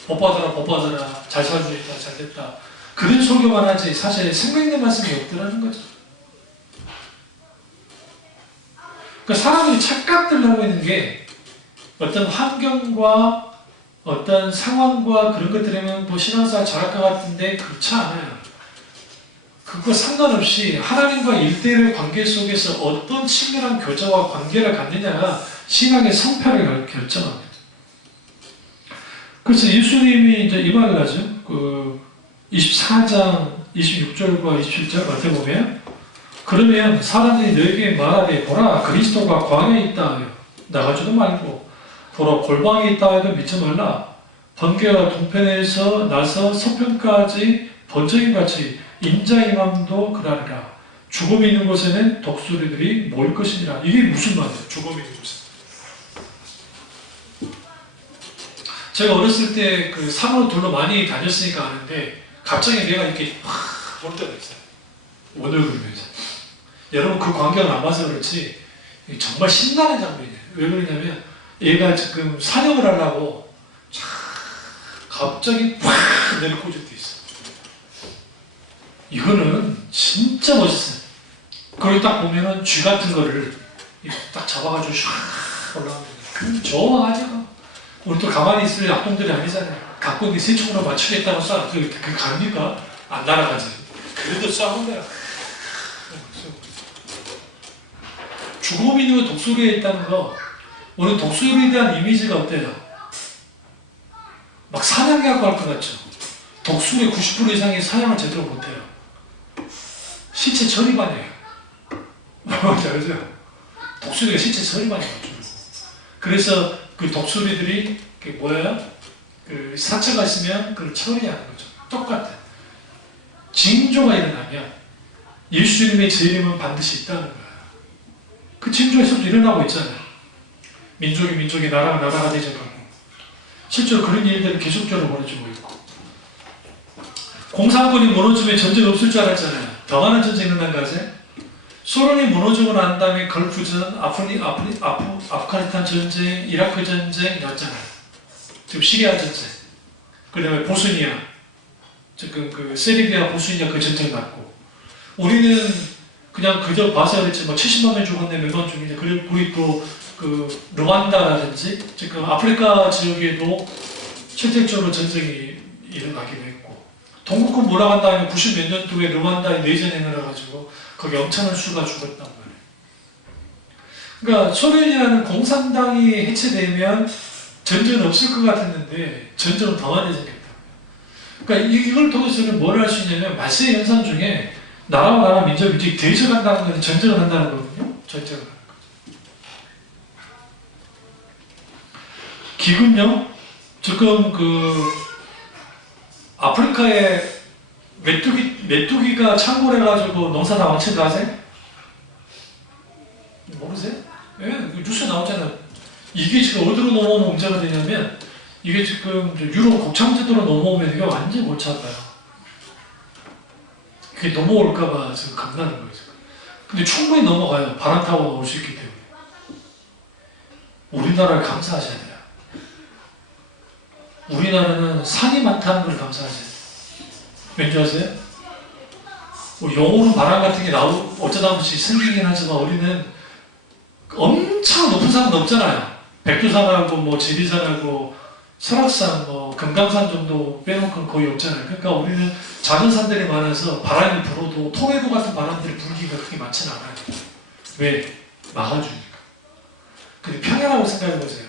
복 받아라 잘 살고 있다 잘 됐다 그런 설교만 하지 사실 생명의 말씀이 없더라는 거죠. 그러니까 사람들이 착각들 하고 있는 게 어떤 환경과 어떤 상황과 그런 것 들으면 뭐 신앙생활 잘할 것 같은데 그렇지 않아요. 그거 상관없이 하나님과 일대일의 관계 속에서 어떤 친밀한 교제와 관계를 갖느냐가 신앙의 성패를 결정합니다. 그래서 예수님이 이제 이 말을 하죠. 24장 26절과 27절 같아 보면, 그러면 사람들이 너에게 말하되 보라 그리스도가 광야에 있다 하여 나가지도 말고 보라 골방에 있다 하여도 믿지 말라. 번개가 동편에서 나서 서편까지 번쩍임 같이 인자의 맘도 그러하리라. 죽음이 있는 곳에는 독수리들이 모일 것이니라. 이게 무슨 말이에요? 죽음이 있는 곳에. 제가 어렸을 때 그 산으로 둘러 많이 다녔으니까 아는데, 갑자기 내가 이렇게 확 볼 때가 있어요. 원을 그리면서. 여러분 그 광경을 안 봐서 그렇지 정말 신나는 장면이에요. 왜 그러냐면 얘가 지금 사냥을 하려고 갑자기 확 내리꽂을 때 있어. 이거는 진짜 멋있어요. 그걸 딱 보면은 쥐 같은 거를 딱 잡아가지고 샥 올라가면 좋아하죠. 우리 또 가만히 있을 악동들이 아니잖아요. 갖고 있는 새총으로 맞추겠다고 쏴. 그 갑니까? 안 날아가지. 그래도 쏴본 거야. 죽음이 있는 독수리에 있다는 거, 우리 독수리에 대한 이미지가 어때요? 막 사냥해갖고 할 것 같죠? 독수리 90% 이상이 사냥을 제대로 못해요. 시체 처리반이에요. 뭔지 알죠? 독수리가 시체 처리반이에요. 그래서 그 독수리들이 그 사체가 있으면 그걸 처리하는 거죠. 똑같아요. 징조가 일어나면 예수님의 재림은 반드시 있다는 거예요. 그 징조에서도 일어나고 있잖아요. 민족이 나라가 되져가고 실제로 그런 일들이 계속적으로 벌어지고 있고, 공산권이 무너지면 전쟁 없을 줄 알았잖아요. 더 많은 전쟁이 일어난 거 아세요? 소련이 무너지고 난 다음에 걸프전, 아프가니스탄 전쟁, 이라크 전쟁이었잖아요. 지금 시리아 전쟁, 그 다음에 보스니아, 지금 그 세르비아 보스니아 그 전쟁 났고, 우리는 그냥 그저 봐서 그랬지 뭐 70만 명 죽었네 몇만 죽이냐. 그리고 우리 또 그 르완다라든지 지금 아프리카 지역에도 실질적으로 전쟁이 일어나기도 했고, 동국권 몰아간 다음에 90 몇 년도에 르완다에 내전이 일어나가지고 거기 엄청난 수가 죽었단 말이에요. 그러니까 소련이라는 공산당이 해체되면 전쟁은 없을 것 같았는데 전쟁은 더 많이 생겼다. 그러니까 이걸 통해서는 뭘 할 수 있냐면 말세의 현상 중에 나라와 나라 민족이 대적한다는 것은 전쟁을 한다는 거거든요. 전쟁을 하는 거죠. 기근요? 지금 아프리카에 메뚜기가 창궐해가지고 농사 다 망친 거 아세요? 모르세요? 예, 뉴스 나오잖아요. 이게 지금 어디로 넘어오면 문제가 되냐면, 이게 지금 유럽 곡창제도로 넘어오면 이게 완전히 못 잡아요. 그게 넘어올까봐 지금 겁나는 거예요. 근데 충분히 넘어가요. 바람 타고 올 수 있기 때문에. 우리나라를 감사하셔야 돼요. 우리나라는 산이 많다는 걸 감사하세요. 왠지 아세요? 뭐 영어로 바람 같은 게 어쩌다 보면 생기긴 하지만 우리는 엄청 높은 산은 없잖아요. 백두산하고 뭐 지리산하고 설악산, 뭐 금강산 정도 빼놓고는 거의 없잖아요. 그러니까 우리는 작은 산들이 많아서 바람이 불어도 토네도 같은 바람들이 불기가 그렇게 많지는 않아요. 왜? 막아주니까. 근데 평양하고 생각해보세요.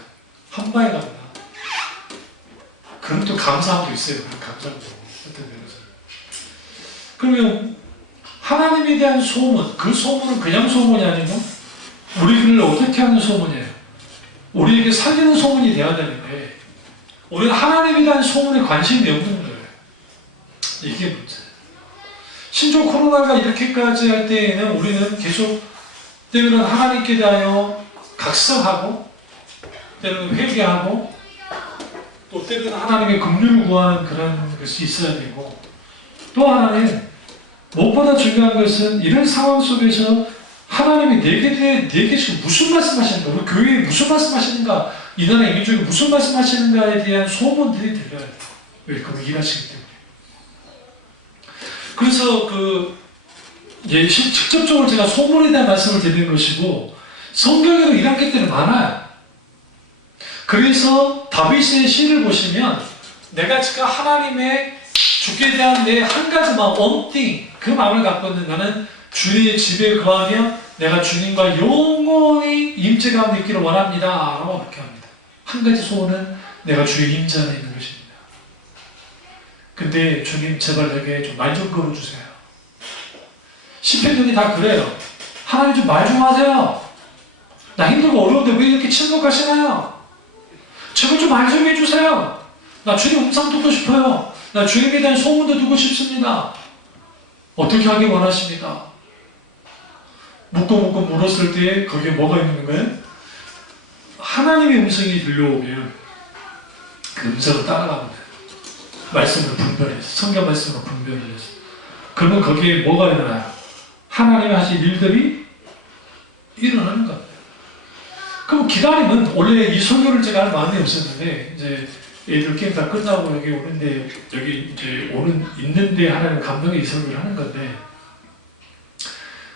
한바에 갑니다. 그럼 또 감사함도 있어요. 그런 감사함도. 어떤 면에서. 그러면 하나님에 대한 소문, 그 소문은 그냥 소문이 아니고 우리를 어떻게 하는 소문이에요? 우리에게 살리는 소문이 되어야 되는데 우리는 하나님에 대한 소문에 관심이 없는 거예요. 이게 문제예요. 신종 코로나가 이렇게까지 할 때에는 우리는 계속 때로는 하나님께 대하여 각성하고 때로는 회개하고 또 때로는 하나님의 긍휼을 구하는 그런 것이 있어야 되고 또 하나는 무엇보다 중요한 것은 이런 상황 속에서 하나님이 내게 지금 무슨 말씀하시는가, 우리 교회에 무슨 말씀하시는가, 이 나라의 민족에 무슨 말씀하시는가에 대한 소문들이 들려야 돼요. 왜? 그거 일하시기 때문에. 그래서 직접적으로 제가 소문에 대한 말씀을 드리는 것이고 성경에도 이런 것들이 많아요. 그래서 다윗의 시를 보시면 내가 지금 하나님의 주께 대한 내 한 가지 마음, 원띵, 그 마음을 갖고 있는 나는 주의 집에 거하며 내가 주님과 영원히 임재 가운데 있기를 원합니다 라고 그렇게 합니다. 한 가지 소원은 내가 주의 임재 안에 있는 것입니다. 근데 주님 제발 내게 좀 말 좀 걸어주세요. 시편들이 다 그래요. 하나님 좀 말 좀 하세요. 나 힘들고 어려운데 왜 이렇게 침묵하시나요? 제발 좀 말 좀 해주세요. 나 주님 음성 듣고 싶어요. 나 주님에 대한 소문도 듣고 싶습니다. 어떻게 하길 원하십니까? 묻고 물었을 때 거기에 뭐가 있는 거예요? 하나님의 음성이 들려오면 그 음성을 따라갑니다. 말씀을 분별해서, 성경 말씀으로 분별해서. 그러면 거기에 뭐가 일어나요? 하나님이 하실 일들이 일어나는 겁니다. 그럼 기다림은 원래 이 설교를 제가 할 마음이 없었는데 이제 애들 게임 다 끝나고 여기 오는데 여기 이제 있는데 하나님 감동의 이 설교를 하는 건데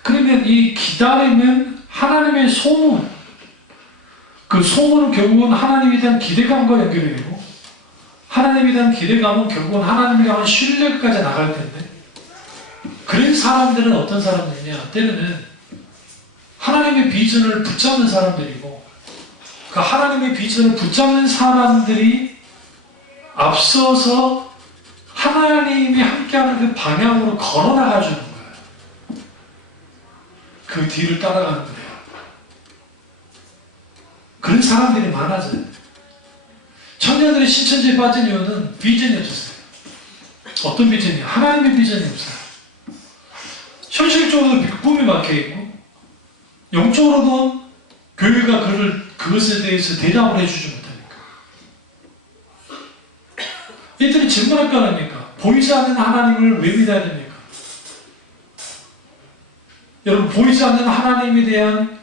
그러면 이 기다림은 하나님의 소문, 그 소문은 결국은 하나님에 대한 기대감과 연결이 되고 하나님에 대한 기대감은 결국은 하나님에 대한 신뢰까지 나갈 텐데 그런 사람들은 어떤 사람들이냐? 때로는 하나님의 비전을 붙잡는 사람들이고 그 하나님의 비전을 붙잡는 사람들이 앞서서 하나님이 함께하는 그 방향으로 걸어나가주는 거예요. 그 뒤를 따라가는 거예요. 그런 사람들이 많아져요. 청년들이 신천지에 빠진 이유는 비전이 없었어요. 어떤 비전이요? 하나님의 비전이 없어요. 현실적으로도 꿈이 막혀있고 영적으로도 교회가 그것에 대해서 대답을 해주지 못하니까 이들이 질문할 거 아닙니까? 보이지 않는 하나님을 왜 믿어야 됩니까? 여러분 보이지 않는 하나님에 대한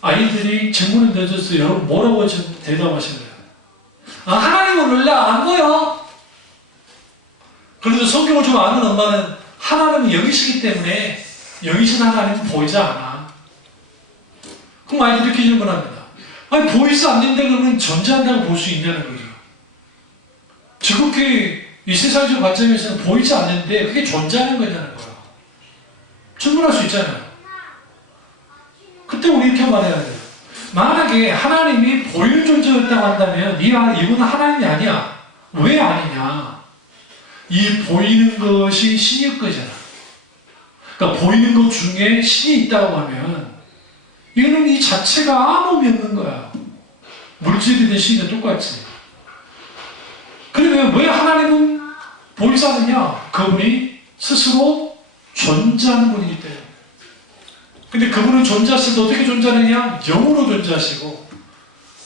아이들이 질문을 던졌어요. 여러분 뭐라고 대답하시나요? 하나님은 원래 안 보여. 그래도 성경을 좀 아는 엄마는 하나님은 영이시기 때문에 영이신 하나님은 보이지 않아. 그럼 아이들이 이렇게 질문합니다. 아니 보이지 않는데 그러면 존재한다고 볼 수 있냐는 거죠. 지극히 이 세상적 관점에서는 보이지 않는데 그게 존재하는 거냐는 거예요. 질문할 수 있잖아요. 그때 우리 이렇게 말해야 돼요. 만약에 하나님이 보이는 존재였다고 한다면 이분은 하나님이 아니야. 왜 아니냐? 이 보이는 것이 신일 거잖아. 그러니까 보이는 것 중에 신이 있다고 하면 이거는 이 자체가 아무 의미 없는 거야. 물질이든 신이든 똑같이. 그러면 왜 하나님은 보이지 않느냐? 그분이 스스로 존재하는 분이기 때문에. 근데 그분은 존재하실 때 어떻게 존재하느냐? 영으로 존재하시고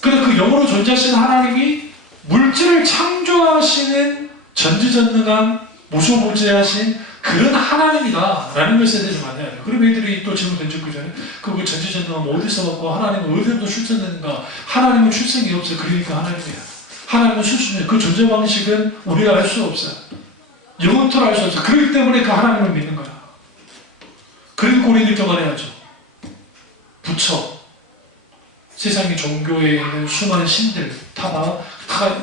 근데 그 영으로 존재하시는 하나님이 물질을 창조하시는 전지전능한 무소불제하신 그런 하나님이다 라는 것에 대해서 만나야 돼요. 그럼 애들이 또 질문 던졌거든요. 그 전지전능함 어디서 왔고 하나님은 어디서 출생했는가? 하나님은 출생이 없어. 그러니까 하나님이야. 하나님은 수준이에요. 그 존재 방식은 우리가 알 수 없어요. 영원토록 알 수 없어요. 그렇기 때문에 그 하나님을 믿는 거야. 그리고 우리는 경험해야죠. 부처, 세상의 종교에 있는 수많은 신들 다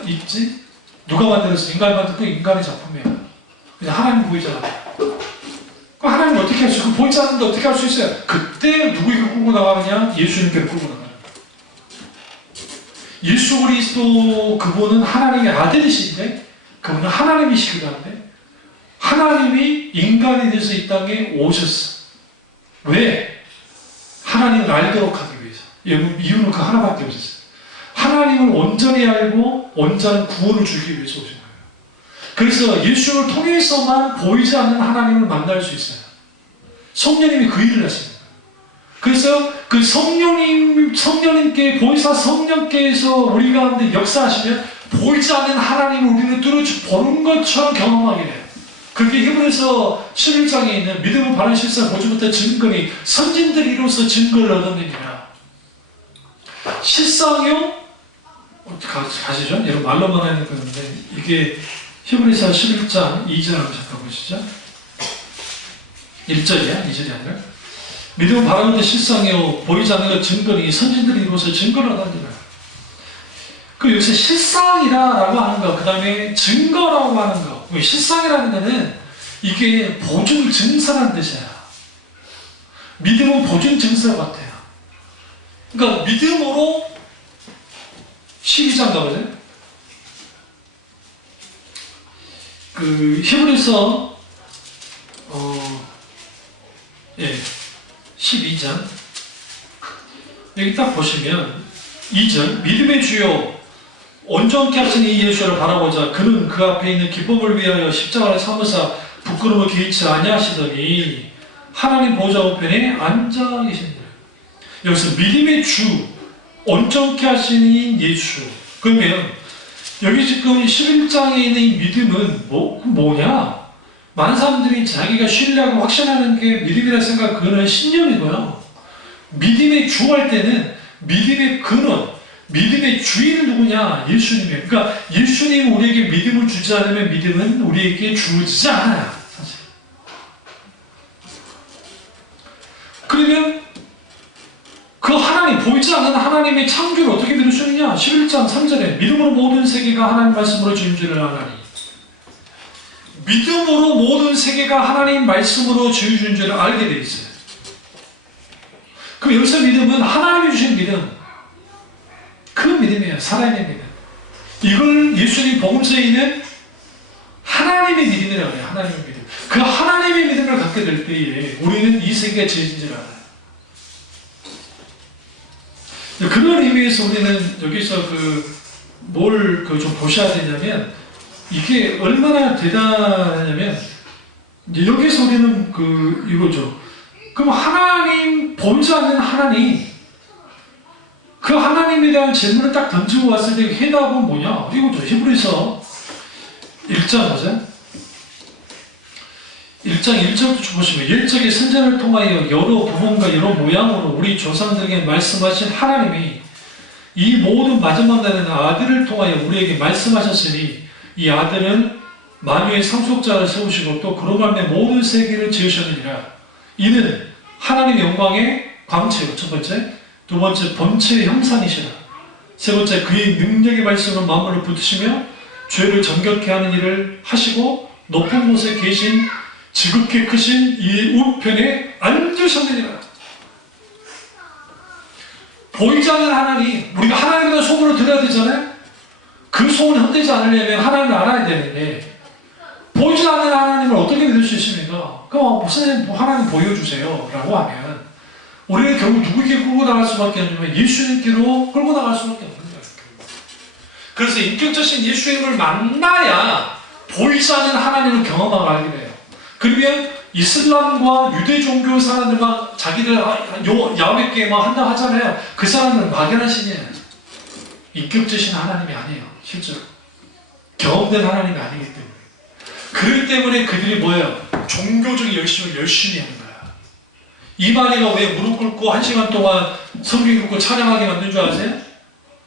있지? 누가 만들었어? 인간이 만든 그 인간의 작품이야. 그냥 하나님 보이잖아. 그 하나님 어떻게 할 수 있어? 보이지 않는데 어떻게 할 수 있어요? 그때 누구에게 끌고 나가느냐? 예수님께 끌고 나가는 거야. 예수 그리스도 그분은 하나님의 아들이신데 그분은 하나님이시기도 한데 하나님이 인간이 돼서 이 땅에 오셨어. 왜? 하나님을 알도록 하기 위해서. 이유는 그 하나밖에 없었어요. 하나님을 온전히 알고 온전한 구원을 주기 위해서 오신 거예요. 그래서 예수를 통해서만 보이지 않는 하나님을 만날 수 있어요. 성령님이 그 일을 하시는 거예요. 그래서 그 성령님께 보이사 성령께서 우리 가운데 역사하시면 보이지 않는 하나님을 우리는 뚫어져 보는 것처럼 경험하게 돼요. 그게 히브리서 11장에 있는 믿음은 바른 실상 보지 못한 증거니 선진들이로서 증거를 얻어내니라. 실상요? 가시죠? 여러분 말로만 하는 건데 이게 히브리서 11장 2절 한번 잠깐 보시죠. 1절이야? 2절이 아니라 믿음은 바른 것의 실상이요 보이지 않는 것 증거니 선진들이로서 증거를 얻어내니라. 그 여기서 실상이라고 하는 거, 그 다음에 증거라고 하는 거. 실상이라는 거는 이게 보증 증서라는 뜻이야. 믿음은 보증 증서 같아요. 그러니까 믿음으로 12장 가보세요. 그 히브리서 12장 여기 딱 보시면 2절 믿음의 주요 온전케 하신 이 예수를 바라보자 그는 그 앞에 있는 기쁨을 위하여 십자가를 삼으사 부끄러움을 개의치 아니하시더니 하나님 보좌 우편에 앉아 계신다. 여기서 믿음의 주 온전케 하신 예수. 그러면 여기 지금 11장에 있는 이 믿음은 뭐냐? 많은 사람들이 자기가 신뢰하고 확신하는 게 믿음이라 생각 그거는 신념이고요. 믿음의 주 할 때는 믿음의 근원 믿음의 주인은 누구냐? 예수님이에요. 그러니까 예수님이 우리에게 믿음을 주지 않으면 믿음은 우리에게 주어지지 않아요. 사실. 그러면 그 하나님, 보이지 않는 하나님의 창조를 어떻게 믿을 수 있느냐? 11장 3절에 믿음으로 모든 세계가 하나님 말씀으로 지은 줄을 아나니 믿음으로 모든 세계가 하나님 말씀으로 지어준 줄을 알게 되어 있어요. 그럼 여기서 믿음은 하나님이 주신 믿음 그 믿음이에요. 살아있는 믿음. 이걸 예수님 복음서에 있는 하나님의 믿음이라고 해요. 하나님의 믿음. 그 하나님의 믿음을 갖게 될 때에 우리는 이 세계가 지어진 줄 알아요. 그런 의미에서 우리는 여기서 뭘 좀 보셔야 되냐면 이게 얼마나 대단하냐면 여기서 우리는 이거죠. 그럼 하나님 보이지 않는 하나님 그 하나님에 대한 질문을 딱 던지고 왔을 때 해답은 뭐냐? 이거죠. 히브리서 1장 보세요. 1장 1절부터 보시면 일적의 선전을 통하여 여러 부분과 여러 모양으로 우리 조상들에게 말씀하신 하나님이 이 모든 마지막 날에는 아들을 통하여 우리에게 말씀하셨으니 이 아들은 만유의 상속자를 세우시고 또 그로 말미암아 모든 세계를 지으셨느니라. 이는 하나님의 영광의 광채요. 첫 번째. 두 번째 본체의 형상이시라. 세 번째 그의 능력의 말씀으로 만물을 붙으시며 죄를 정결케 하는 일을 하시고 높은 곳에 계신 지극히 크신 이 우편에 앉으셨느니라. 보이지 않는 하나님, 우리가 하나님에 대한 소문을 들어야 되잖아요. 그 소문을 헛되지 않으려면 하나님을 알아야 되는데 보이지 않는 하나님을 어떻게 믿을 수 있습니까? 그럼 선생님 하나님 보여주세요 라고 하면 우리는 결국 누구에게 끌고 나갈 수밖에 없냐면 예수님께로 끌고 나갈 수밖에 없는 거예요. 그래서 인격적인 예수님을 만나야 보이지 않는 하나님을 경험하게 돼요. 그러면 이슬람과 유대 종교 사람들만 자기들 야훼께 막 한다 하잖아요. 그 사람들은 막연한 신이에요. 인격적인 하나님이 아니에요. 실제로 경험된 하나님이 아니기 때문에. 그렇기 때문에 그들이 뭐예요? 종교적 열심을 열심히 하는 거예요. 이만희가 왜 무릎 꿇고 1시간 동안 성경 읽고 찬양하게 만든 줄 아세요?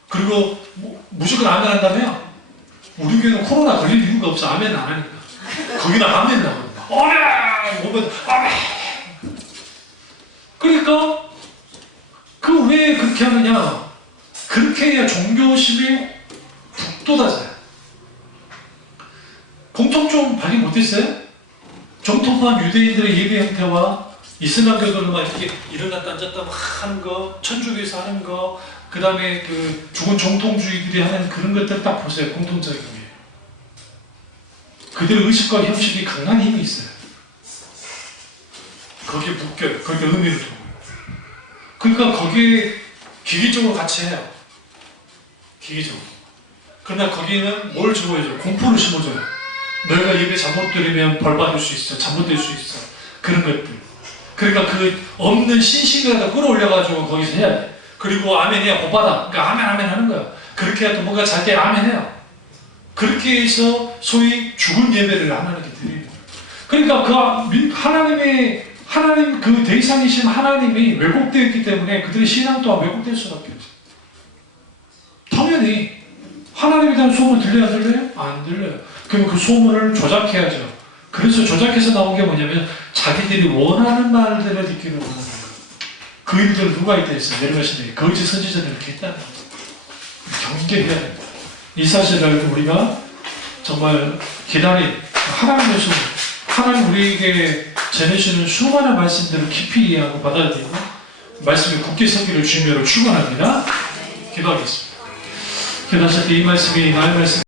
그리고 무조건 아멘 한다며? 우리 교회는 코로나 걸릴 이유가 없어. 아멘 안 하니까. 거기다 아멘 나온다. 아멘! 오면 아멘! 그러니까 그 왜 그렇게 하느냐? 그렇게 해야 종교심이 북돋아져요. 공통점 발휘 못했어요? 정통한 유대인들의 예배 형태와 이슬람교도는 막 이렇게 일어났다 앉았다 막 하는 거, 천주교에서 하는 거, 그 다음에 그 죽은 정통주의들이 하는 그런 것들 딱 보세요. 공통적인 게. 그들의 의식과 형식이 강한 힘이 있어요. 거기에 묶여요. 거기에 의미를 두고. 그러니까 거기에 기계적으로 같이 해요. 기계적으로. 그러나 거기는 뭘 주어줘요? 공포를 심어줘요. 너희가 예배 잘못 드리면 벌 받을 수 있어. 잘못될 수 있어. 그런 것들. 그러니까 그 없는 신식을 끌어올려가지고 거기서 해야 돼. 그리고 아멘 해야 복 받아. 그러니까 아멘 아멘 하는 거야. 그렇게 해야 또 뭔가 잘 때 아멘 해요. 그렇게 해서 소위 죽은 예배를 하나님께 드리는 거예요. 그러니까 그 하나님 그 대상이신 하나님이 왜곡되어 있기 때문에 그들의 신앙 또한 왜곡될 수밖에 없어요. 당연히 하나님에 대한 소문 들려요? 안 들려요? 안 들려요. 그럼 그 소문을 조작해야죠. 그래서 조작해서 나온 게 뭐냐면 자기들이 원하는 말들을 듣기를 원하는 거예요. 그 일들은 누가 있다 했어요? 내려가시네. 거짓 선지자들을 이렇게 했다는 거예요. 경계해야 됩니다. 이 사실을 알고 우리가 정말 기다린 하나님의 소문, 하나님 우리에게 전해주는 수많은 말씀들을 깊이 이해하고 받아들이고 말씀이 굳게 서기를 주님으로 축원합니다. 기도하겠습니다. 기도하실 때 이 말씀이 나의 말씀